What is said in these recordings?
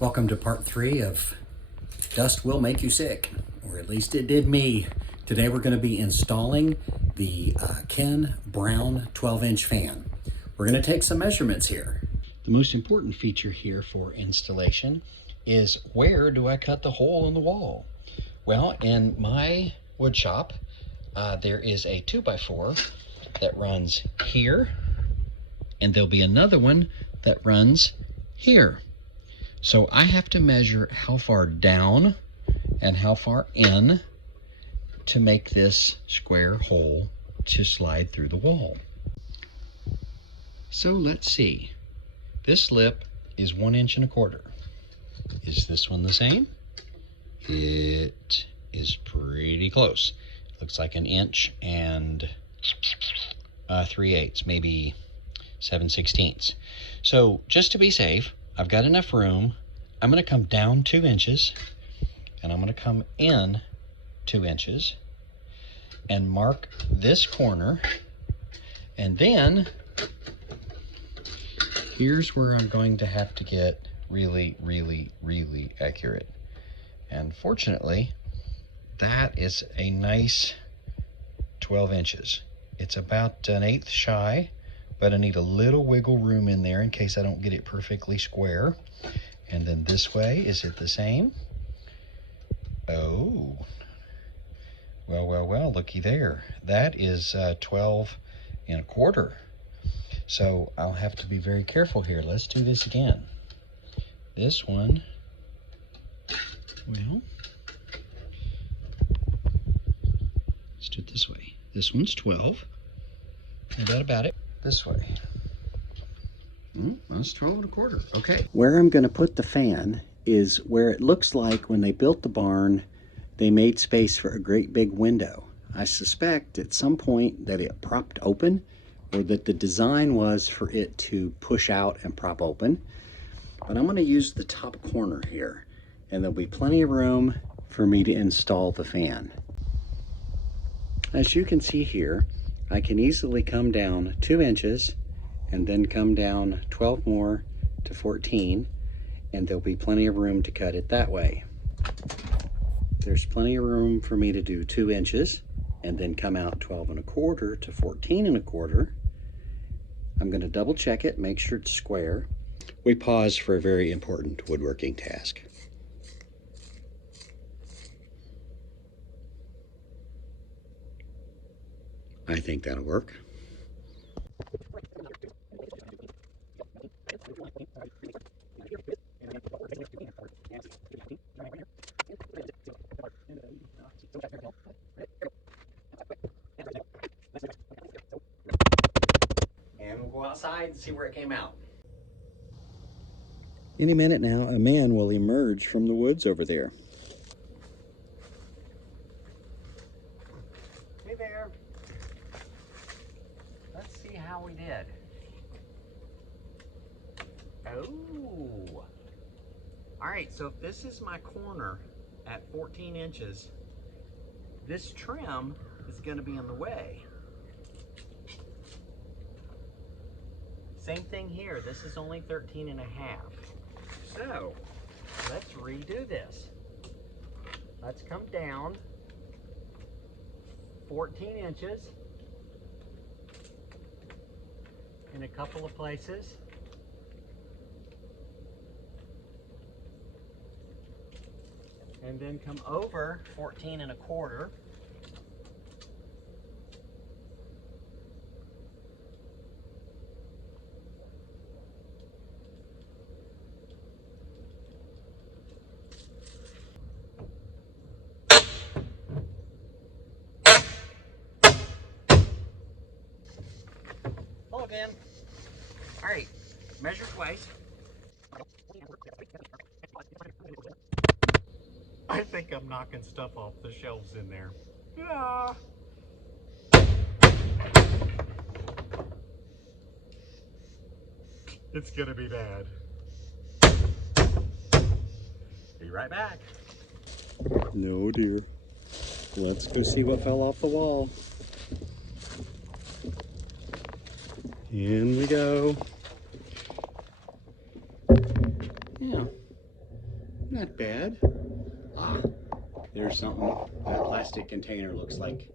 Welcome to part 3 of Dust Will Make You Sick, or at least it did me. Today we're going to be installing the Ken Brown 12-inch fan. We're going to take some measurements here. The most important feature here for installation is, where do I cut the hole in the wall? Well, in my wood shop, there is a 2x4 that runs here, and there'll be another one that runs here. So I have to measure how far down and how far in to make this square hole to slide through the wall. So let's see. This lip is 1 1/4 inches. Is this one the same? It is pretty close. Looks like 1 inch and 3/8, maybe 7/16. So just to be safe, I've got enough room. I'm going to come down 2 inches and I'm going to come in 2 inches and mark this corner. And then here's where I'm going to have to get really, really, really accurate. And fortunately, that is a nice 12 inches. It's about 1/8 shy, but I need a little wiggle room in there in case I don't get it perfectly square. And then this way, is it the same? Oh, well, looky there. That is 12 1/4. So I'll have to be very careful here. Let's do this again. This one, well, let's do it this way. This one's 12. Is that about it? This way. That's 12 1/4. Okay. Where I'm going to put the fan is where it looks like when they built the barn, they made space for a great big window. I suspect at some point that it propped open, or that the design was for it to push out and prop open. But I'm going to use the top corner here, and there'll be plenty of room for me to install the fan. As you can see here, I can easily come down 2 inches and then come down 12 more to 14, and there'll be plenty of room to cut it that way. There's plenty of room for me to do 2 inches and then come out 12 1/4 to 14 1/4. I'm going to double check it, make sure it's square. We pause for a very important woodworking task. I think that'll work. And we'll go outside and see where it came out. Any minute now, a man will emerge from the woods over there. Hey there. Let's see how we did. Oh. All right, so if this is my corner at 14 inches, this trim is going to be in the way. Same thing here. This is only 13 1/2. So let's redo this. Let's come down 14 inches in a couple of places. And then come over 14 1/4. Hello again. All right, measure twice. I think I'm knocking stuff off the shelves in there. Yeah. It's gonna be bad. Be right back. No, dear. Let's go see what fell off the wall. In we go. Yeah, Not bad. Ah, there's something that plastic container looks like.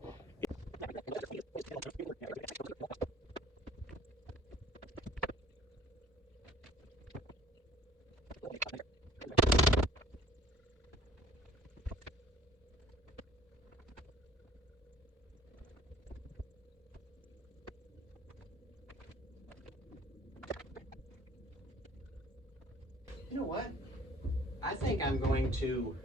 You know what? I think I'm going to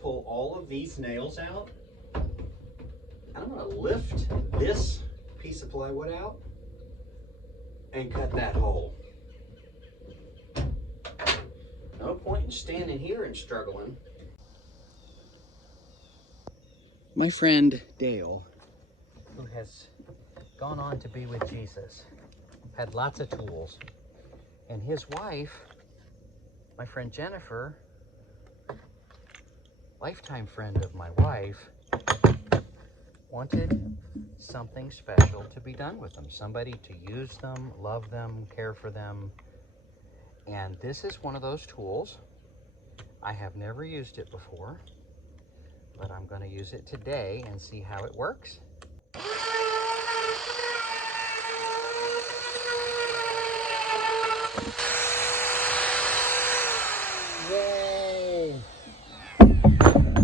pull all of these nails out. I'm going to lift this piece of plywood out and cut that hole. No point in standing here and struggling. My friend Dale, who has gone on to be with Jesus, had lots of tools. And his wife, my friend Jennifer, lifetime friend of my wife, wanted something special to be done with them. Somebody to use them, love them, care for them. And this is one of those tools. I have never used it before, but I'm going to use it today and see how it works. Yay!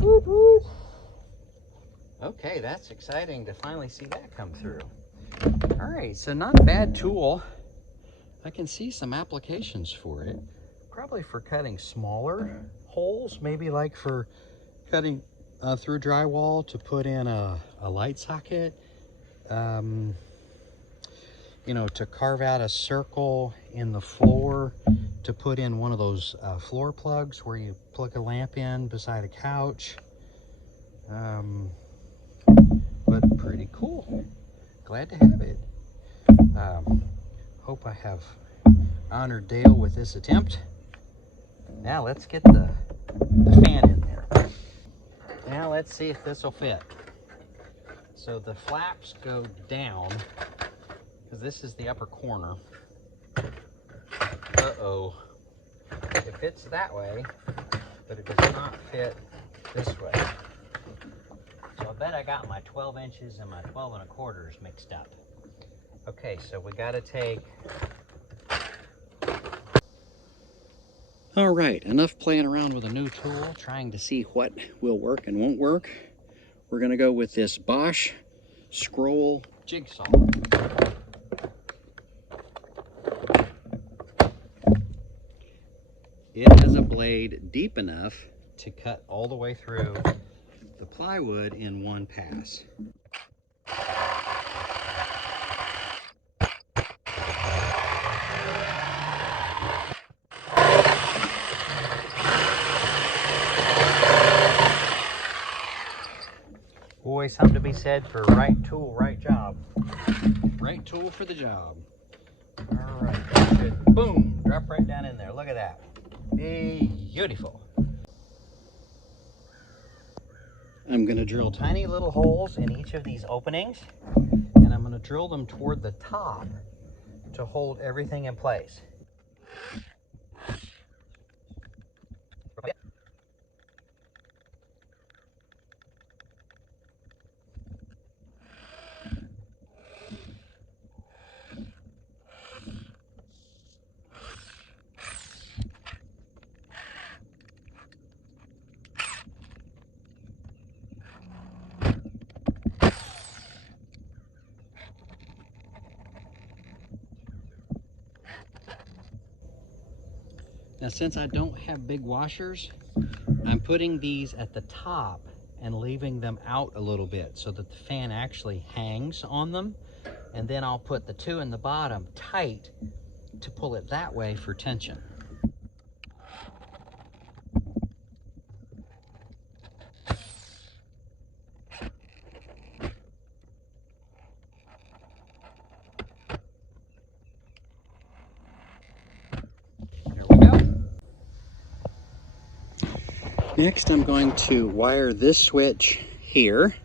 Woot woot. Okay, that's exciting to finally see that come through. All right, so not a bad tool. I can see some applications for it. Probably for cutting smaller holes, maybe like for cutting through drywall to put in a light socket. You know, to carve out a circle in the floor to put in one of those floor plugs where you plug a lamp in beside a couch. But pretty cool. Glad to have it. Hope I have honored Dale with this attempt. Now let's get the fan in there. Now let's see if this will fit. So the flaps go down, because this is the upper corner. Uh-oh. It fits that way, but it does not fit this way. So I bet I got my 12 inches and my 12 1/4 mixed up. Okay, so we got to take... All right, enough playing around with a new tool, trying to see what will work and won't work. We're going to go with this Bosch scroll jigsaw. It has a blade deep enough to cut all the way through the plywood in one pass. Boy, something to be said for right tool, right job. Right tool for the job. All right, that should, boom, drop right down in there. Look at that. Beautiful. I'm going to drill tiny little holes in each of these openings, and I'm going to drill them toward the top to hold everything in place. Now, since I don't have big washers, I'm putting these at the top and leaving them out a little bit so that the fan actually hangs on them. And then I'll put the two in the bottom tight to pull it that way for tension. There we go. Next, I'm going to wire this switch here.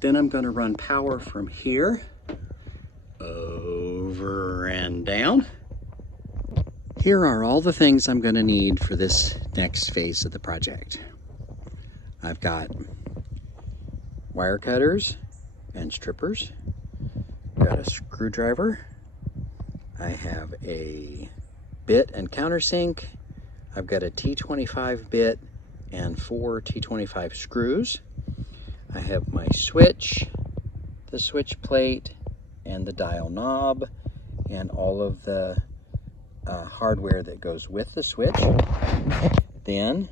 Then I'm going to run power from here over and down. Here are all the things I'm going to need for this next phase of the project. I've got wire cutters and strippers. I've got a screwdriver. I have a bit and countersink. I've got a T25 bit and 4 T25 screws. I have my switch, the switch plate, and the dial knob, and all of the hardware that goes with the switch. Then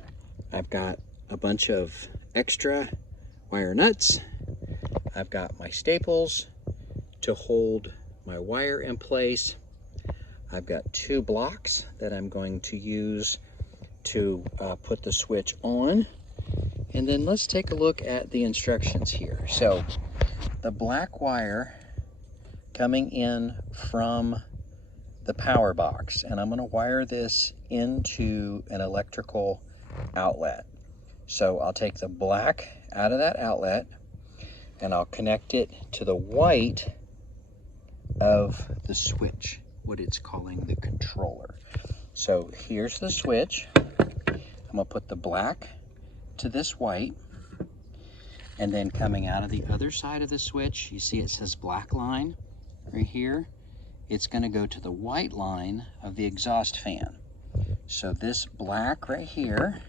I've got a bunch of extra wire nuts. I've got my staples to hold my wire in place. I've got 2 blocks that I'm going to use to put the switch on. And then let's take a look at the instructions here. So the black wire coming in from the power box, and I'm going to wire this into an electrical outlet. So I'll take the black out of that outlet and I'll connect it to the white of the switch, what it's calling the controller. So here's the switch. I'm going to put the black to this white, and then coming out of the other side of the switch, you see it says black line right here. It's going to go to the white line of the exhaust fan. So this black right here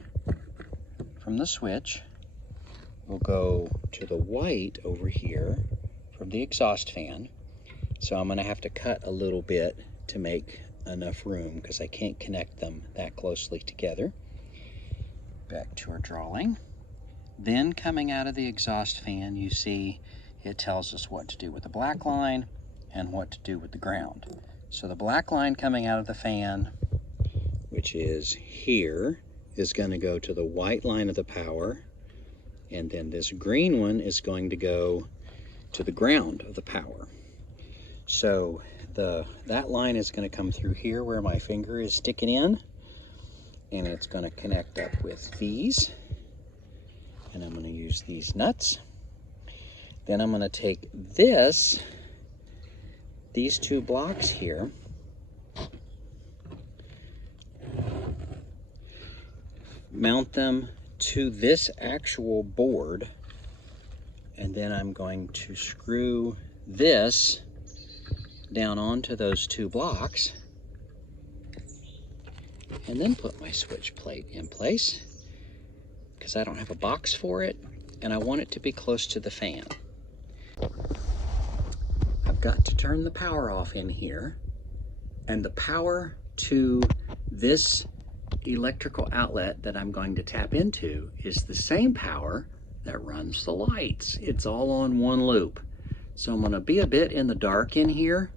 from the switch will go to the white over here from the exhaust fan. So I'm going to have to cut a little bit to make enough room because I can't connect them that closely together. Back to our drawing. Then coming out of the exhaust fan, you see it tells us what to do with the black line and what to do with the ground. So the black line coming out of the fan, which is here, is going to go to the white line of the power, and then this green one is going to go to the ground of the power. So that line is going to come through here where my finger is sticking in, and it's going to connect up with these, and I'm going to use these nuts. Then I'm going to take these 2 blocks here, mount them to this actual board, and then I'm going to screw this down onto those 2 blocks, and then put my switch plate in place because I don't have a box for it and I want it to be close to the fan. I've got to turn the power off in here, and the power to this electrical outlet that I'm going to tap into is the same power that runs the lights. It's all on one loop. So I'm going to be a bit in the dark in here.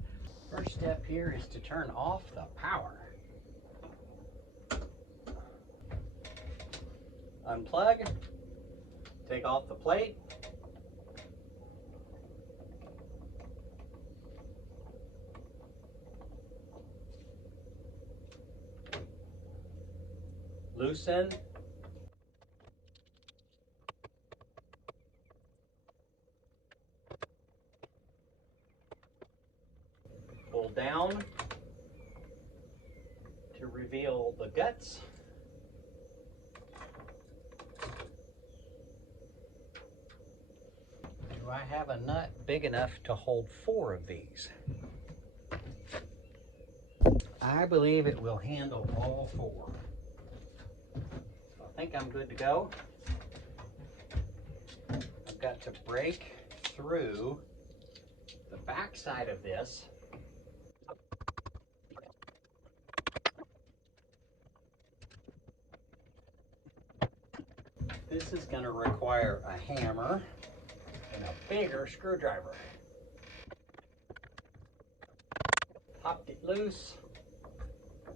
First step here is to turn off the power. Unplug, take off the plate, loosen, pull down to reveal the guts. Do I have a nut big enough to hold 4 of these? I believe it will handle all 4. So I think I'm good to go. I've got to break through the back side of this. This is going to require a hammer and a bigger screwdriver. Pop it loose,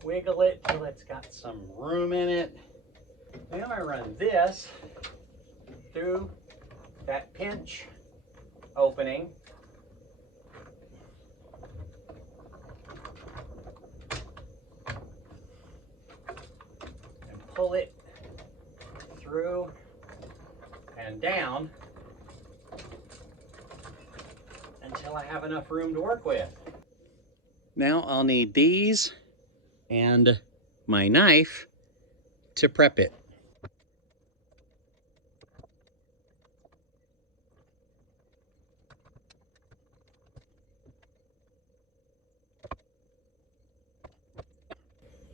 wiggle it till it's got some room in it. Now I run this through that pinch opening. And pull it through and down until I have enough room to work with. Now I'll need these and my knife to prep it.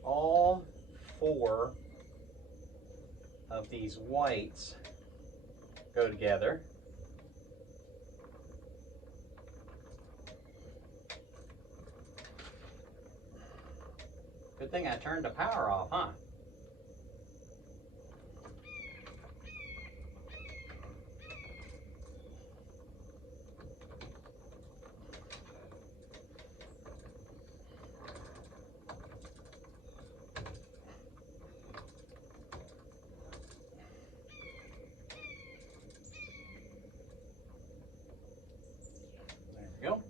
All 4 of these whites go together. Good thing I turned the power off, huh? There we go.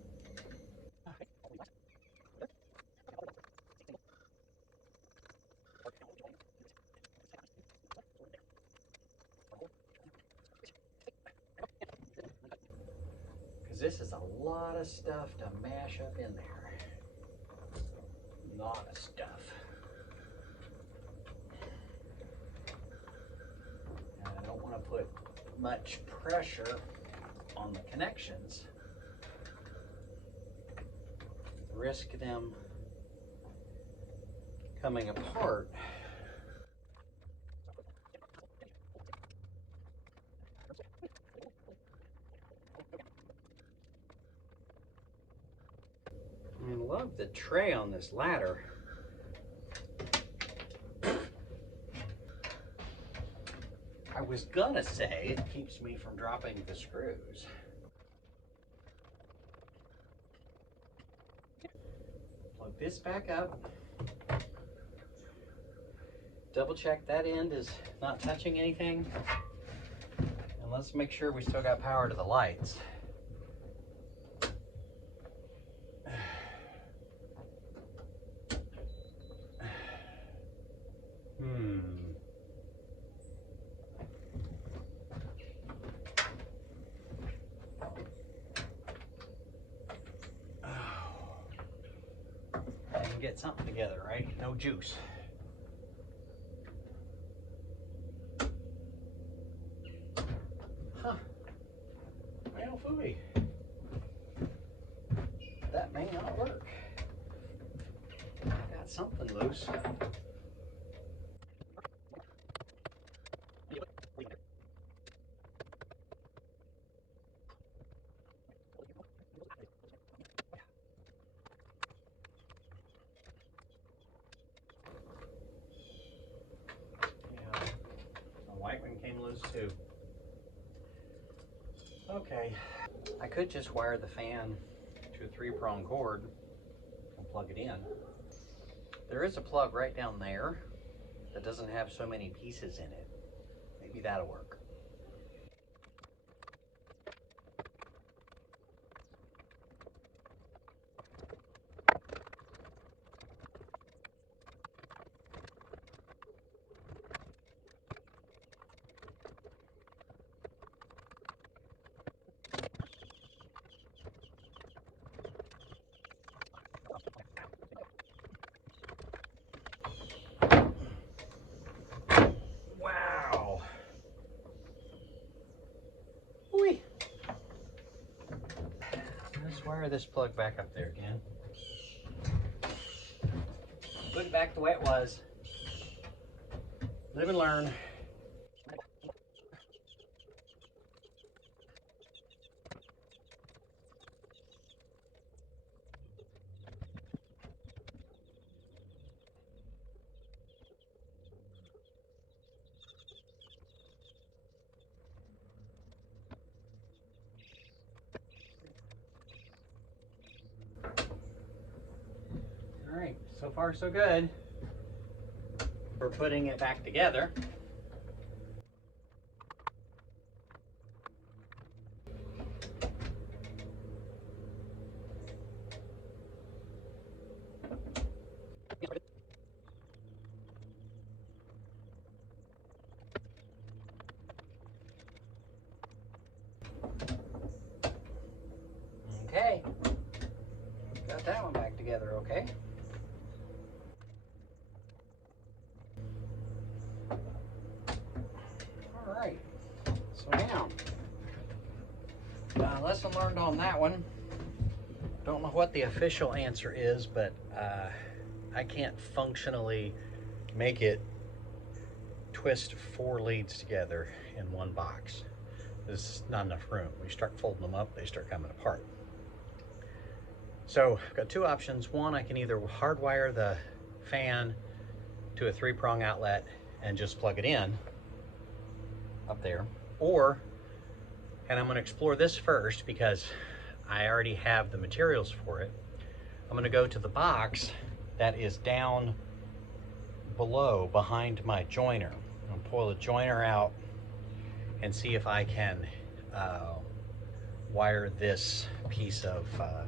Because this is a lot of stuff to mash up in there. A lot of stuff. And I don't want to put much pressure on the connections. Risk them coming apart. I love the tray on this ladder. I was gonna say it keeps me from dropping the screws. Plug this back up. Double check that end is not touching anything. And let's make sure we still got power to the lights. Get something together, right? No juice. Huh. Well, phooey. That may not work. I got something loose. Too. Okay, I could just wire the fan to a 3-prong cord and plug it in. There is a plug right down there that doesn't have so many pieces in it. Maybe that'll work. Wow. Whee. Let's wire this plug back up there again. Put it back the way it was. Live and learn. All right, so far so good. We're putting it back together. Okay, got that one back together, okay? All right, so now, lesson learned on that one. Don't know what the official answer is, but I can't functionally make it twist 4 leads together in one box. There's not enough room. When you start folding them up, they start coming apart. So I've got 2 options. One, I can either hardwire the fan to a 3-prong outlet and just plug it in up there, or, and I'm going to explore this first because I already have the materials for it, I'm going to go to the box that is down below behind my joiner. I'm going to pull the joiner out and see if I can wire this piece of I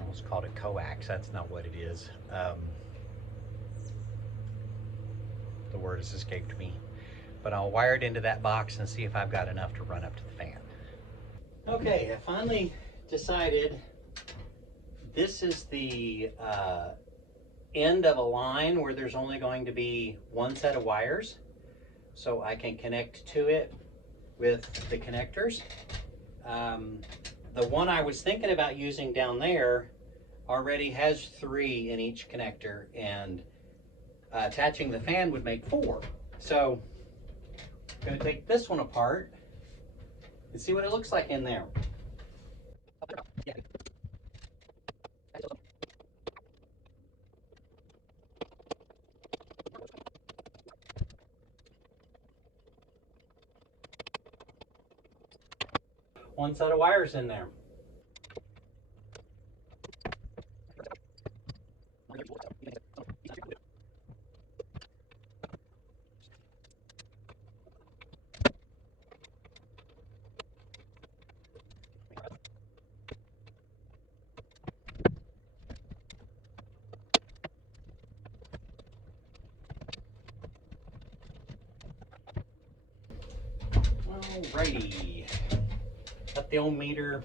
almost called it coax. That's not what it is. The word has escaped me. But I'll wire it into that box and see if I've got enough to run up to the fan. Okay, I finally decided this is the end of a line where there's only going to be 1 set of wires, so I can connect to it with the connectors. The one I was thinking about using down there already has 3 in each connector, and attaching the fan would make 4. So I'm going to take this one apart and see what it looks like in there. One set of wires in there. Alrighty, got the old meter.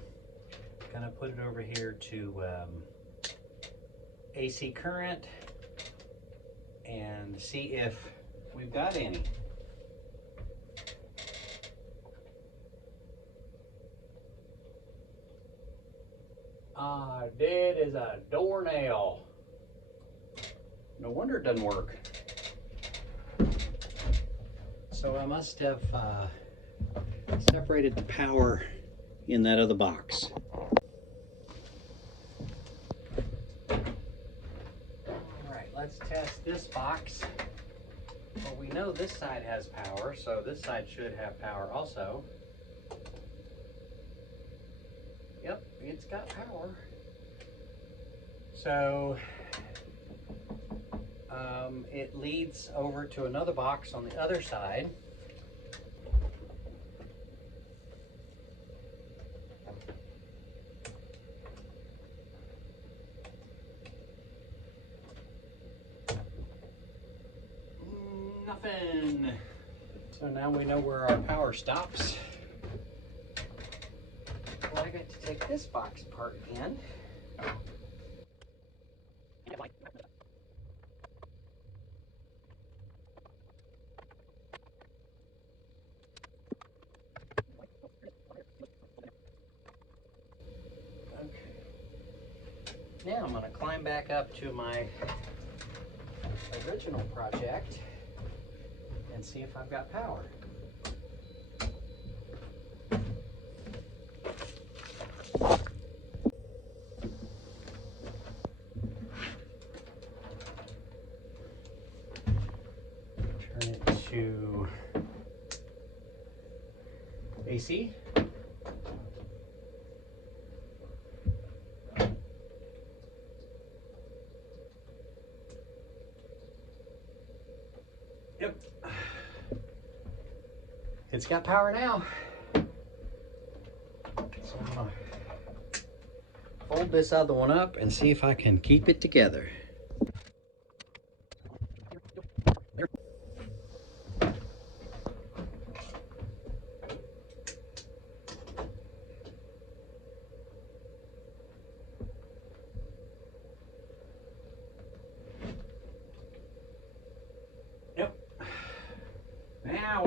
Gonna put it over here to AC current and see if we've got any. Dead as a doornail. No wonder it doesn't work. So I must have separated the power in that other box. Alright, let's test this box. Well, we know this side has power, so this side should have power also. Yep, it's got power. So it leads over to another box on the other side. Nothing. So now we know where our power stops. Well, I got to take this box apart again. Now I'm going to climb back up to my original project and see if I've got power. Turn it to AC. Yep. It's got power now. So I'm gonna fold this other one up and see if I can keep it together.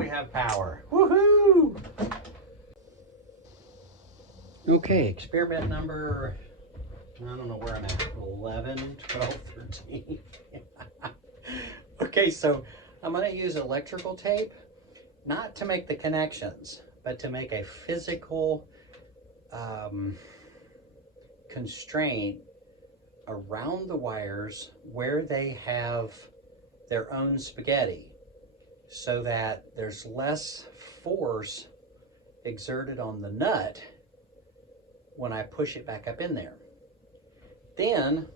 we have power. Woohoo! Okay, experiment number, I don't know where I'm at, 11, 12, 13. Okay, so I'm going to use electrical tape, not to make the connections, but to make a physical constraint around the wires where they have their own spaghetti, so that there's less force exerted on the nut when I push it back up in there. Then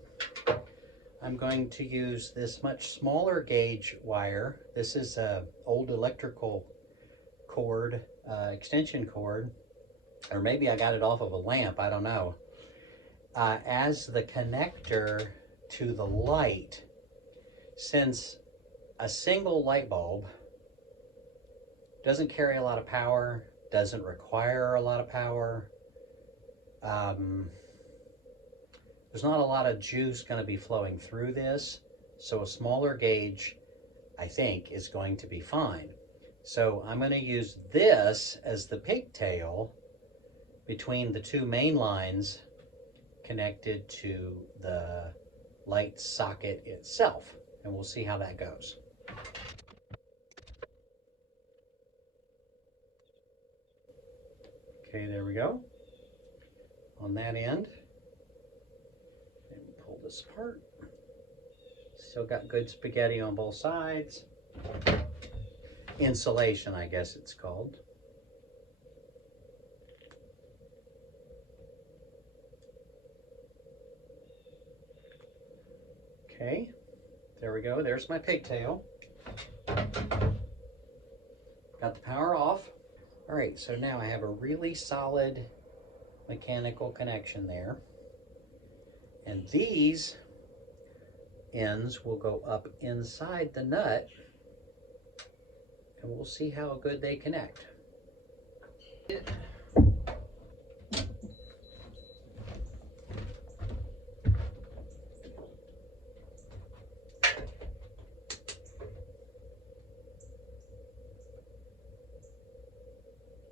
I'm going to use this much smaller gauge wire. This is an old electrical cord, extension cord, or maybe I got it off of a lamp, I don't know, as the connector to the light, since a single light bulb doesn't carry a lot of power, doesn't require a lot of power. There's not a lot of juice going to be flowing through this, so a smaller gauge, I think, is going to be fine. So I'm going to use this as the pigtail between the two main lines connected to the light socket itself, and we'll see how that goes. Okay, there we go. On that end, and pull this apart. Still got good spaghetti on both sides. Insulation, I guess it's called. Okay, there we go. There's my pigtail. Got the power off. All right, so now I have a really solid mechanical connection there. And these ends will go up inside the nut, and we'll see how good they connect.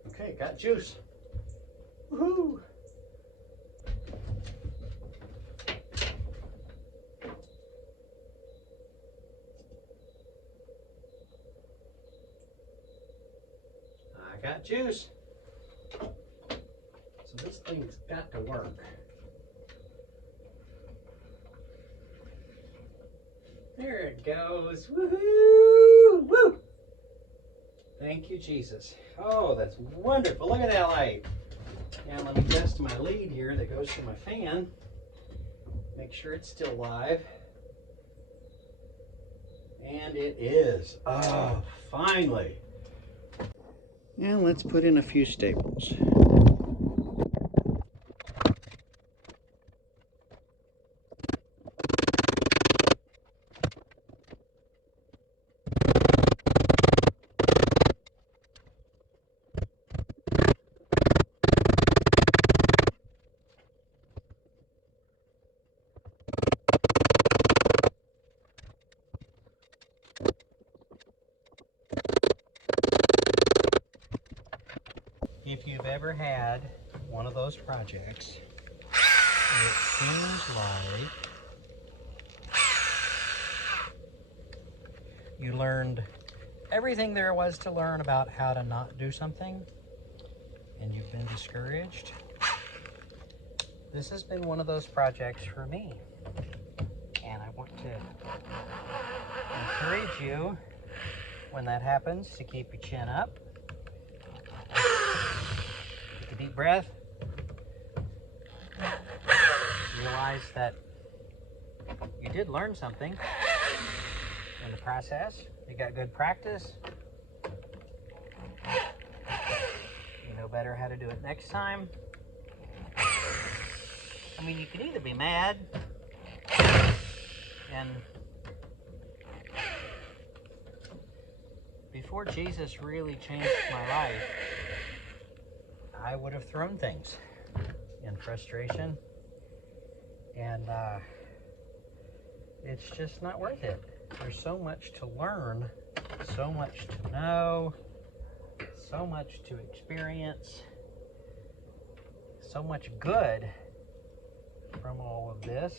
Okay, got juice. Woohoo! I got juice. So this thing's got to work. There it goes. Woohoo! Woo! Thank you, Jesus. Oh, that's wonderful. Look at that light. Now let me test my lead here that goes to my fan. Make sure it's still live. And it is. Oh, finally. Now let's put in a few staples. If you've ever had one of those projects, it seems like you learned everything there was to learn about how to not do something, and you've been discouraged. This has been one of those projects for me, and I want to encourage you, when that happens, to keep your chin up. Take a deep breath. Realize that you did learn something in the process. You got good practice. You know better how to do it next time. I mean, you could either be mad and before Jesus really changed my life, I would have thrown things in frustration, and it's just not worth it. There's so much to learn, so much to know, so much to experience, so much good from all of this,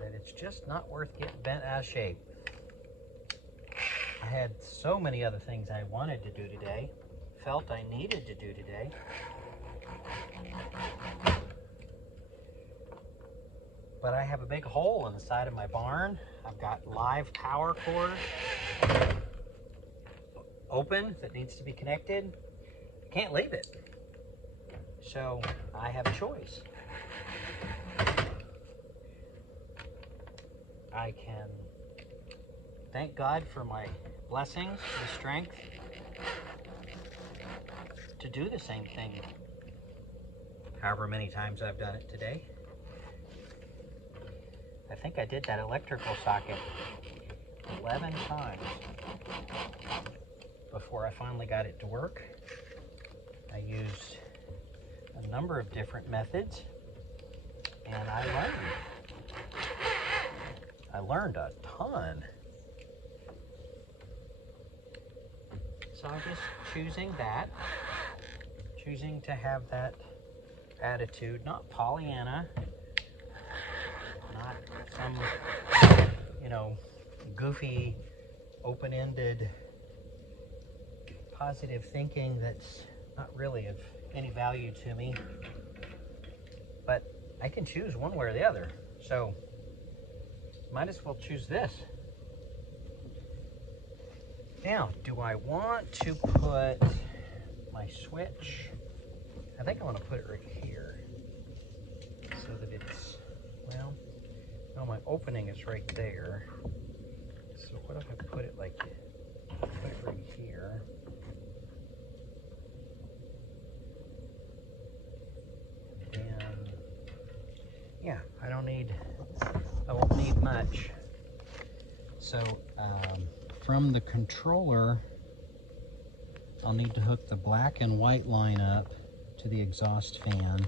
that it's just not worth getting bent out of shape. I had so many other things I wanted to do today, felt I needed to do today. But I have a big hole in the side of my barn. I've got live power cord open that needs to be connected. I can't leave it. So I have a choice. I can thank God for my blessings, the strength to do the same thing however many times I've done it today. I think I did that electrical socket 11 times before I finally got it to work. I used a number of different methods, and I learned a ton. So I'm just choosing to have that attitude, not Pollyanna, not some, goofy, open-ended, positive thinking that's not really of any value to me. But I can choose one way or the other. So might as well choose this. Now, do I want to put my switch? I think I want to put it right here so that it's, well, no, my opening is right there. So what if I put it like, put it right here? And yeah, I won't need much. So from the controller, I'll need to hook the black and white line up to the exhaust fan,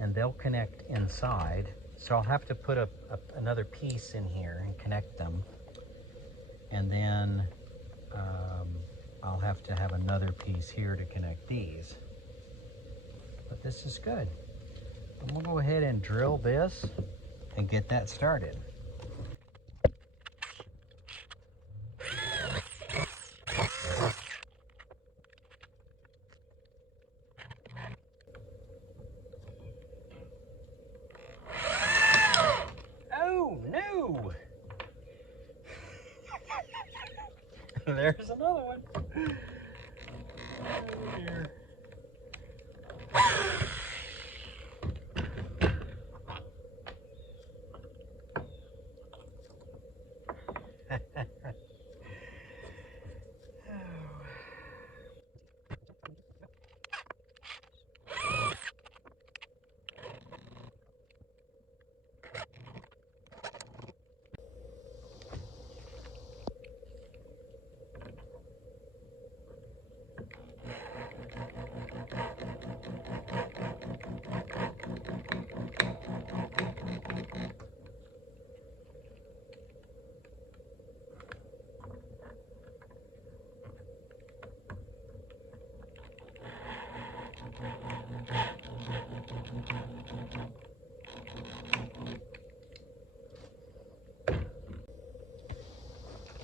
and they'll connect inside. So I'll have to put another piece in here and connect them. And then I'll have to have another piece here to connect these. But this is good. I'm gonna go ahead and drill this and get that started. Oh no! There's another one. Oh dear.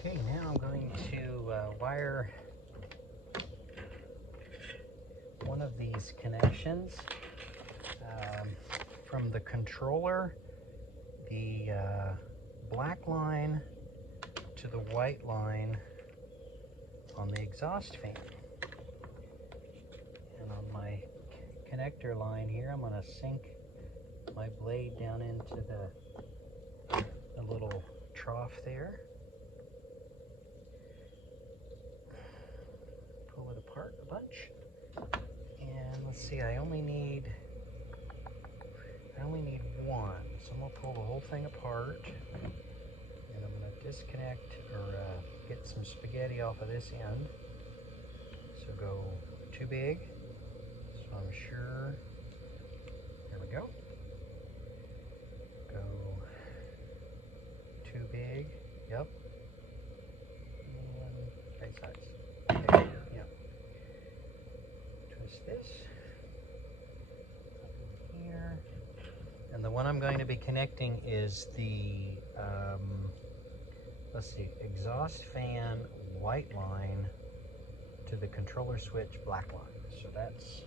Okay, now I'm going to wire one of these connections from the controller, the black line to the white line on the exhaust fan. And on my connector line here, I'm going to sink my blade down into the little trough there. Pull it apart a bunch. And let's see, I only need one. So I'm going to pull the whole thing apart. And I'm going to disconnect or get some spaghetti off of this end. So go too big. So I'm sure. There we go. Go too big. Yep. And right sides. Okay. Yep. I'm going to be connecting is the, let's see, exhaust fan white line to the controller switch black line. So that's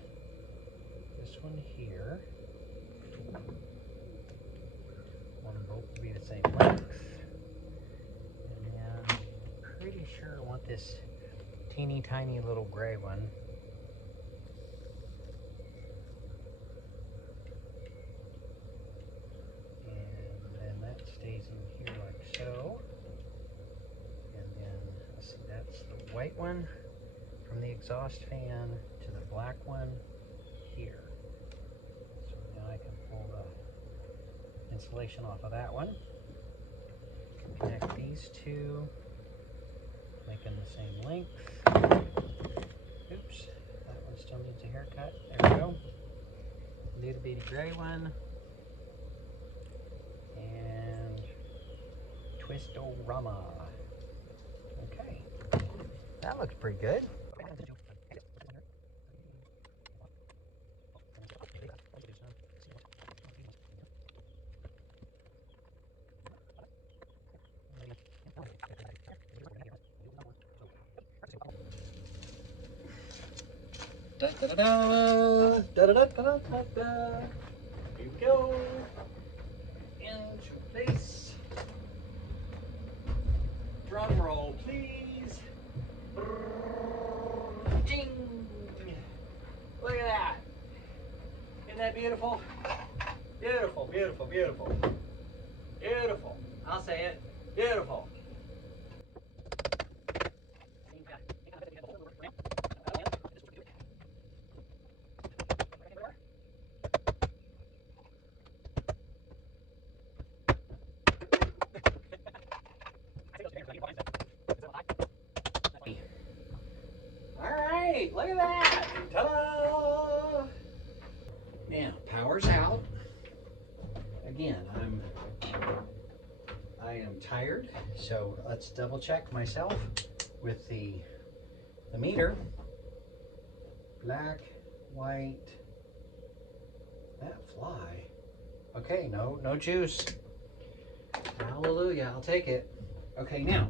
this one here. I want them both to be the same length. And then I'm pretty sure I want this teeny tiny little gray one. And then that stays in here like so. And then, let's see, that's the white one from the exhaust fan to the black one here. So now I can pull the insulation off of that one. Connect these two, making the same length. Oops, that one still needs a haircut. There we go. Little bitty gray one. And Twistorama. Okay, that looks pretty good. Da, da, da, da, da, da, da, da, da, da. Here we go. Into place. Drum roll, please. Ding. Look at that. Isn't that beautiful? Beautiful, beautiful, beautiful. Beautiful. I'll say it. Beautiful. All right, look at that. Ta-da! Now, power's out. Again, I am tired, so let's double check myself with the meter. Black, white, that fly. Okay, no juice. Hallelujah, I'll take it. Okay, now,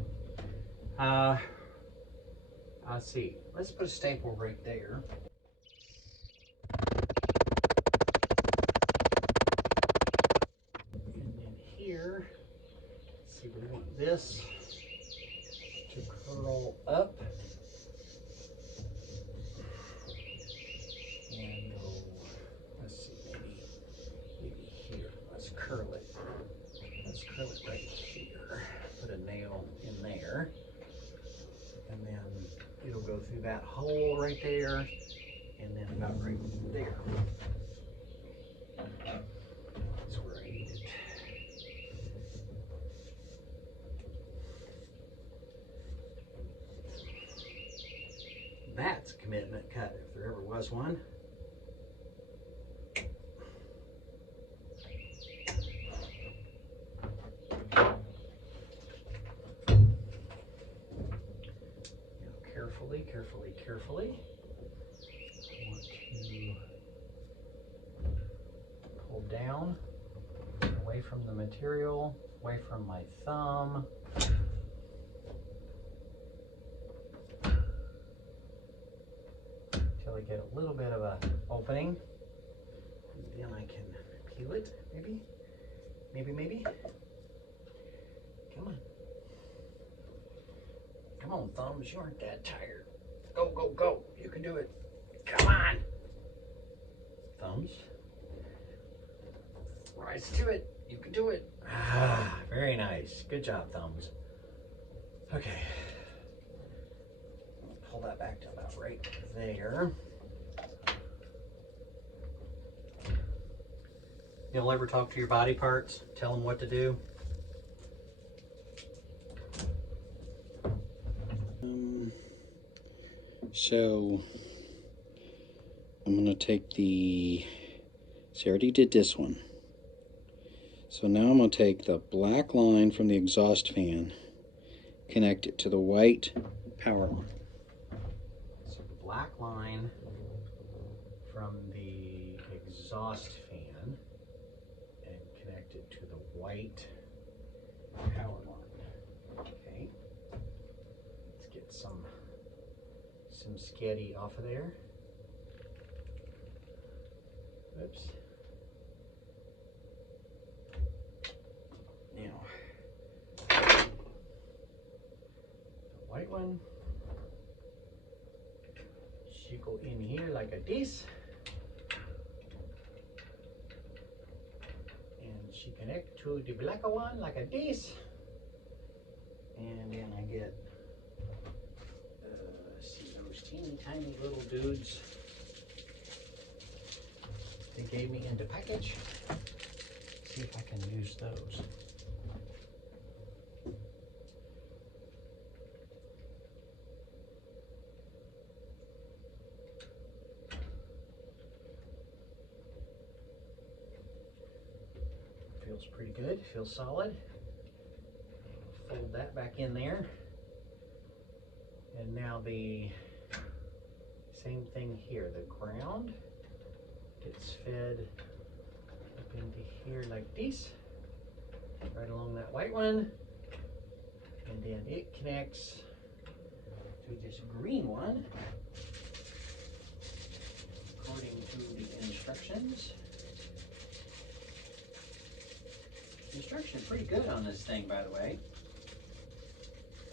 let's see. Let's put a staple right there. And then here, let's see, we want this to curl up and go, let's see, maybe here. Let's curl it. Let's curl it right here. Put a nail in there. And then it'll go through that hole right there, and then about right there. That's where I need it. That's a commitment cut, if there ever was one. Carefully. I want to pull down, away from the material, away from my thumb. Until I get a little bit of an opening. And then I can peel it, maybe. Come on. Come on, thumbs, you aren't that tired. Go. You can do it. Come on. Thumbs. Rise to it. You can do it. Ah, very nice. Good job, thumbs. Okay. Pull that back to about right there. You'll ever talk to your body parts? Tell them what to do? So I'm going to take see, I already did this one. So now I'm going to take the black line from the exhaust fan, connect it to the white power line. So the black line from the exhaust fan and connect white power line. Okay, let's get some sketty off of there. Oops. Now, the white one should go in here like a this. And she connect to the black one like a this. And then I get, see those teeny tiny little dudes they gave me in the package. See if I can use those. Feels pretty good, feels solid. Fold that back in there. And now the same thing here, the ground gets fed up into here like this, right along that white one. And then it connects to this green one, according to the instructions. The instructions are pretty good on this thing, by the way.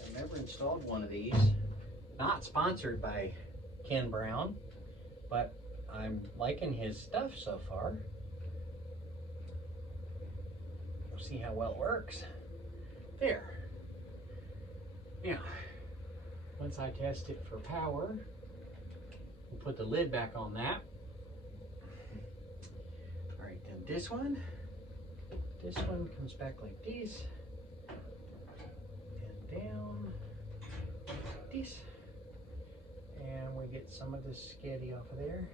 I've never installed one of these. Not sponsored by Ken Brown, but I'm liking his stuff so far. We'll see how well it works. There. Now, once I test it for power, we'll put the lid back on that. All right, then this one comes back like this, and down like this, and we get some of this sketty off of there.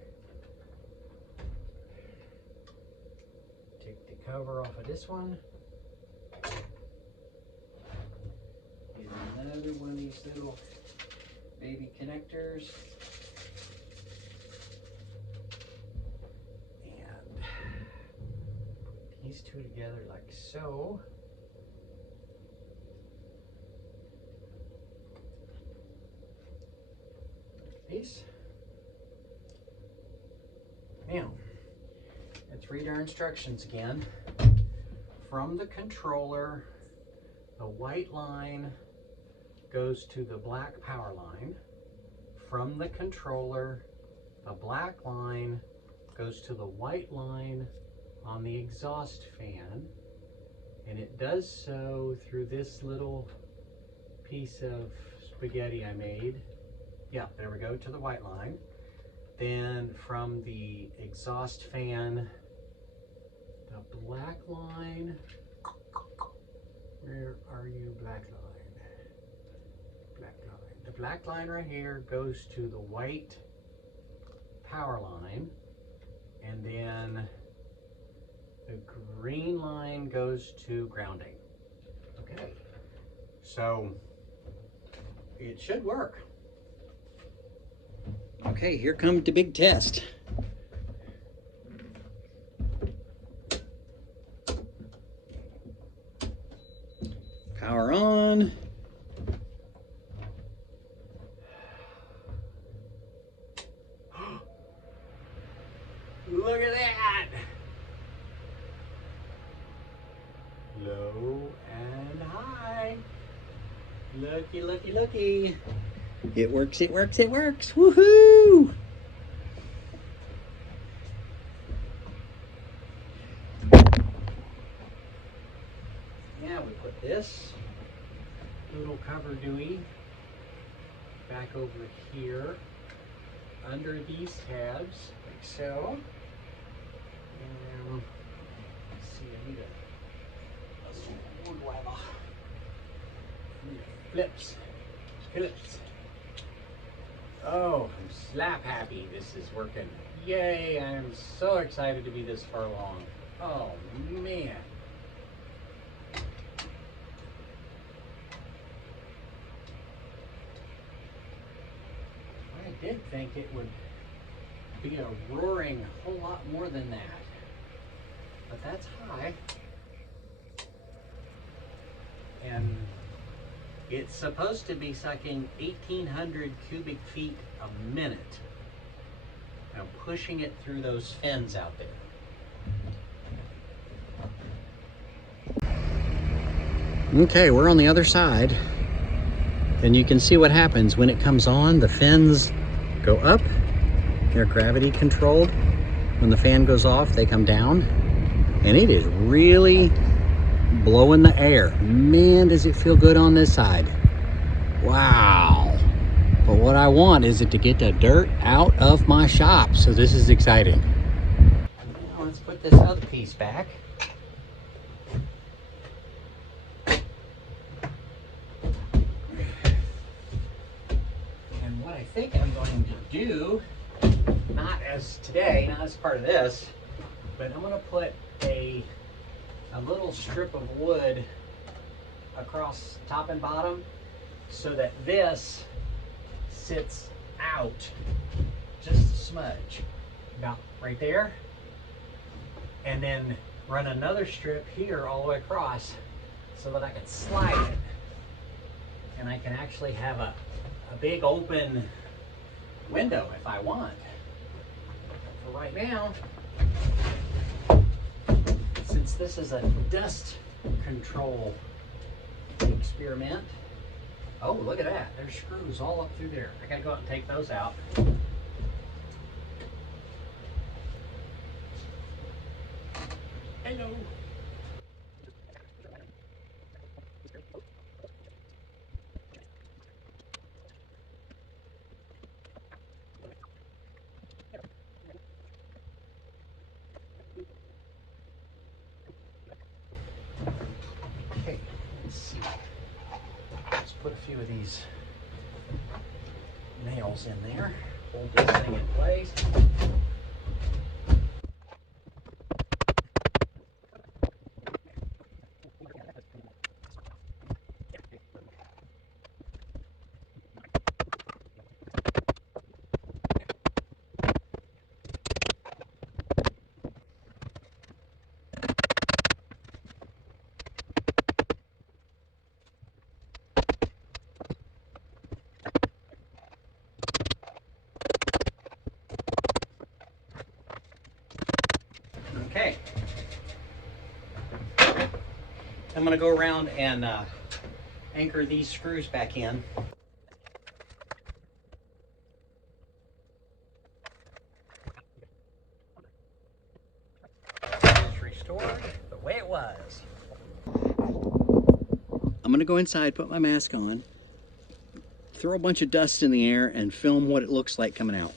Take the cover off of this one. Get another one of these little baby connectors. And these two together like so. Like this. Now, let's read our instructions again. From the controller, the white line goes to the black power line. From the controller, the black line goes to the white line on the exhaust fan, and it does so through this little piece of spaghetti I made. Yeah, there we go, to the white line. Then from the exhaust fan, the black line, where are you, black line? Black line. The black line right here goes to the white power line, and then the green line goes to grounding. Okay, so it should work. Okay, here comes the big test. Power on. Look at that! Low and high. Looky, looky, looky. It works, it works, it works. Woohoo! Now we put this little cover dewey back over here under these tabs, like so. And let's see, I need a wood wire. Flips. Oh, I'm slap happy this is working. Yay, I'm so excited to be this far along. Oh man. I did think it would be a roaring whole lot more than that. But that's high. and it's supposed to be sucking 1,800 cubic feet a minute. I'm pushing it through those fins out there. Okay, we're on the other side, and you can see what happens when it comes on. The fins go up, they're gravity controlled. When the fan goes off, they come down, and it is really blowing the air. Man, does it feel good on this side. Wow. But what I want is it to get the dirt out of my shop, so this is exciting. Now let's put this other piece back. And what I think I'm going to do, not as today, not as part of this, but I'm going to put a little strip of wood across top and bottom so that this sits out just a smudge, about right there, and then run another strip here all the way across so that I can slide it, and I can actually have a big open window if I want. For right now, since this is a dust control experiment, oh, look at that. There's screws all up through there. I gotta go out and take those out. Hello. Okay, let's see. Let's put a few of these nails in there. Hold this thing in place. Okay. I'm going to go around and anchor these screws back in. It's restored the way it was. I'm going to go inside, put my mask on, throw a bunch of dust in the air, and film what it looks like coming out.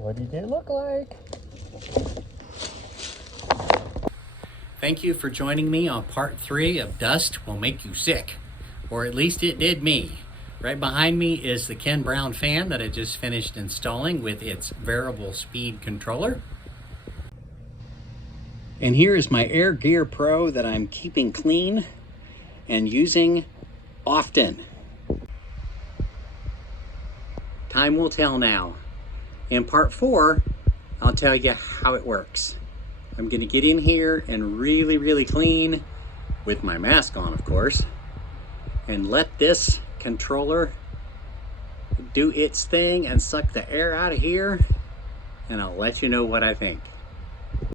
What did it look like? Thank you for joining me on part 3 of Dust Will Make You Sick, or at least it did me. Right behind me is the Ken Brown fan that I just finished installing with its variable speed controller. And here is my Air Gear Pro that I'm keeping clean and using often. Time will tell now. In part 4, I'll tell you how it works. I'm going to get in here and really clean, with my mask on of course, and let this controller do its thing and suck the air out of here, and I'll let you know what I think.